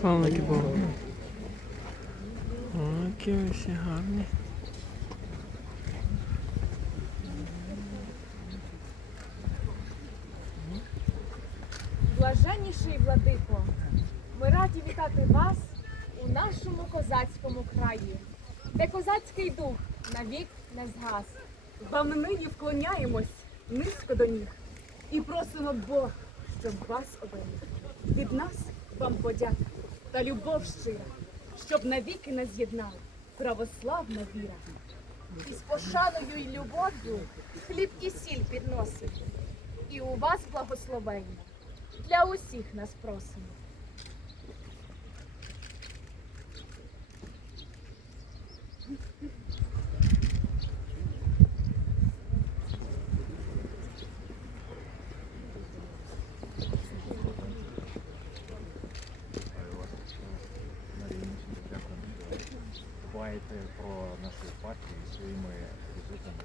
Слава Богу. Які всі гарні. Блаженніший владико, ми раді вітати вас у нашому козацькому краї, де козацький дух навік не згас. Вам нині вклоняємось низько до ніг і просимо Бога, щоб вас оберіг. Від нас вам подяка та любов щира, щоб навіки нас з'єднала православна віра. І з пошаною й любов'ю хліб і сіль підносимо. І у вас благословення для усіх нас просимо. Дбаєте про нашу партію своїми візитами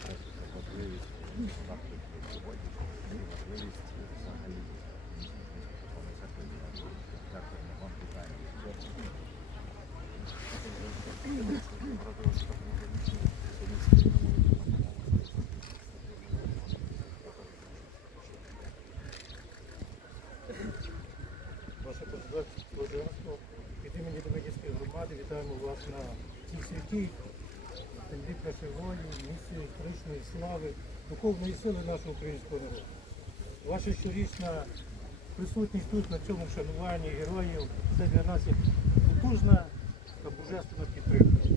через важливість контакту сьогодні і важливість взагалі Дякуємо вам, вітаємо. Ваше Президентство від імені Вітаємо вас на цій святій землі Пешевої, місці історичної слави, духовної сили нашого українського народу. Ваша щорічна присутність тут, на цьому вшануванні героїв, це для нас потужна та божественна підтримка.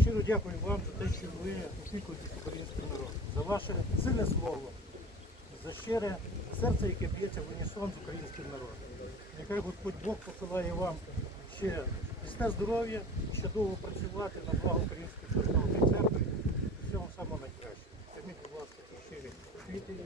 Щиро дякую вам за те, що ви опікуєтесь українським народом, за ваше сильне слово, за щире серце, яке б'ється в унісон з українським народом. Нехай Господь Бог посилає вам ще міцне здоров'я, ще довго працювати на благо Української церковної церкви. Всього самого найкращого. Прийміть, будь ласка, щирі квіти і